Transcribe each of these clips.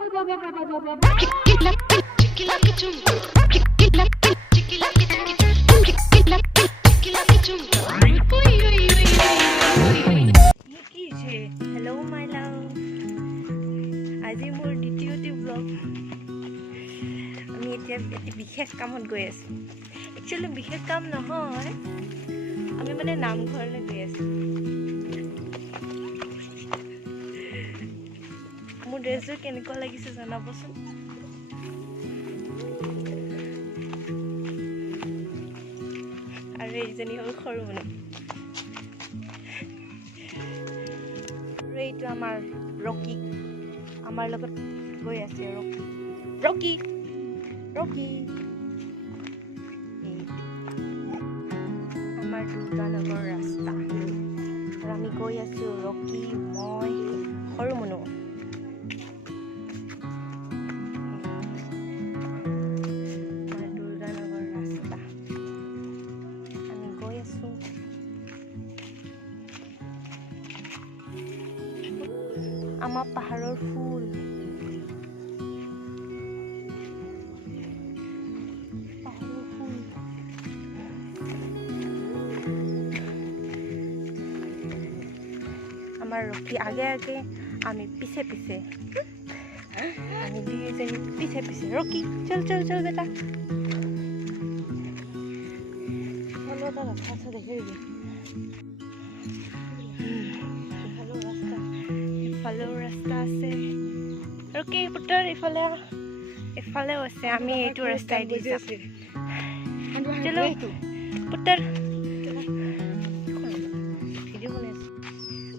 Hello my love. আজি মোৰ দ্বিতীয়টো ব্লগ। আমি এতিয়া এটি বিশেষ কামত গৈ আছো। একচুয়ালি বিশেষ কাম নহয়, আমি মানে নামঘৰলৈ গৈ আছো। মোৰ ড্ৰেছযোৰ কেনেকুৱা লাগিছে জনাবচোন। আৰু এইজনী হ'ল সৰু মানুহ। এইটো আমাৰ ৰকি, আমাৰ লগত গৈ আছে ৰকি। আমাৰ দুৰ্গানগৰ ৰাস্তা আৰু আমি গৈ আছো ৰকি, মই, সৰু মানুহ। আমাৰ দুৰ্গানগৰ ৰাস্তা আমি গৈ আছো। আমাৰ পাহাৰৰ ফুল, আমাৰ ৰকি আগে আগে, আমি পিছে পিছে, আমি দুইজনী পিছে পিছে। ৰকি চল চল চল বেটা। এটা ৰাস্তা আছে দেখি দিবি। ইফালেও ৰাস্তা আছে। ৰকি পুত্ৰৰ ইফালেও আছে। আমি এইটো ৰাস্তাই দি যাম। চলো পুত্ৰৰ।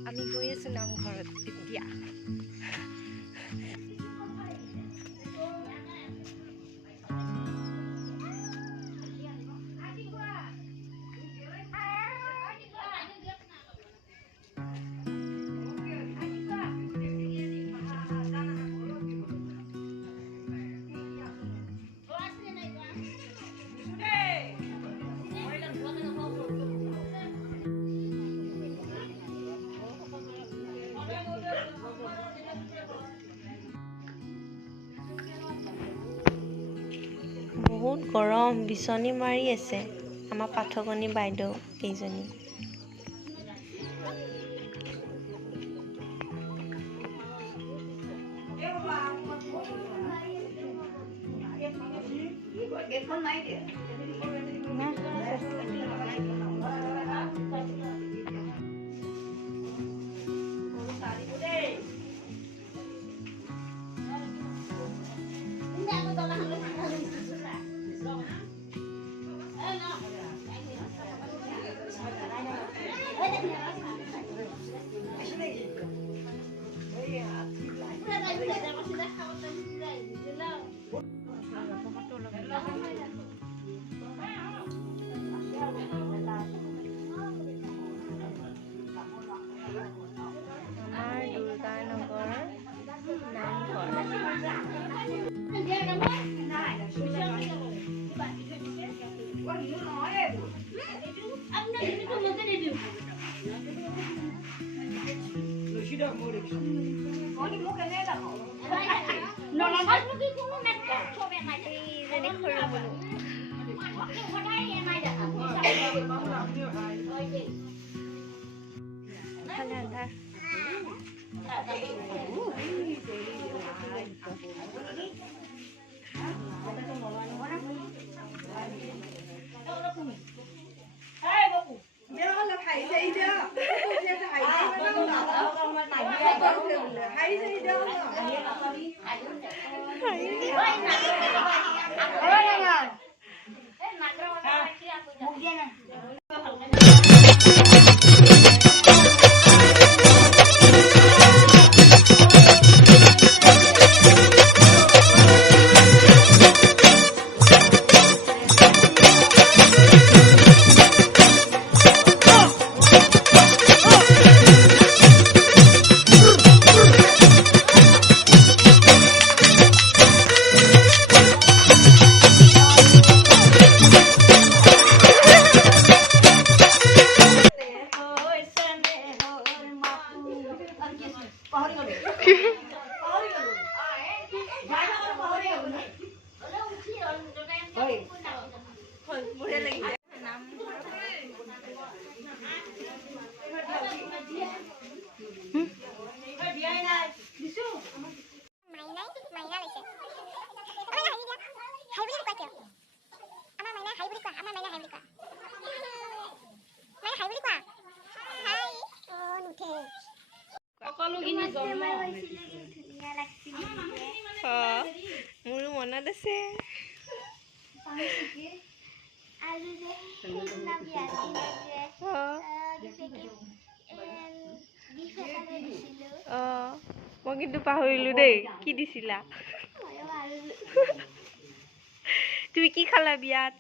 আমি গৈ আছো নামঘৰত এতিয়া। বহুত গৰম, বিচনী মাৰি আছে আমাৰ পাঠকনী বাইদেউ কেইজনী। মোৰো মনত আছে মই কিন্তু পাহৰিলো দেই কি দিছিলা তুমি কি খালা বিয়াত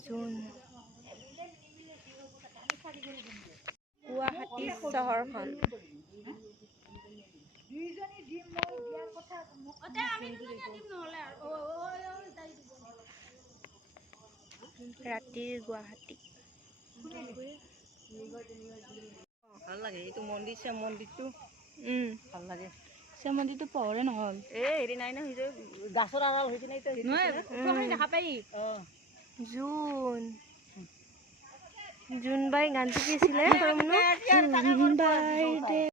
জুন গুৱাহাটী চহৰখন ৰাতিৰ গুৱাহাটী ভাল লাগে এইটো মন্দিৰ শ্যাম মন্দিৰটো ভাল লাগে শ্যাম মন্দিৰটো পোহৰে নহ'ল হেৰি নাই না গাছৰ আড়াল হৈছে না দেখা পাই জুন বাই গানটো কি আছিলে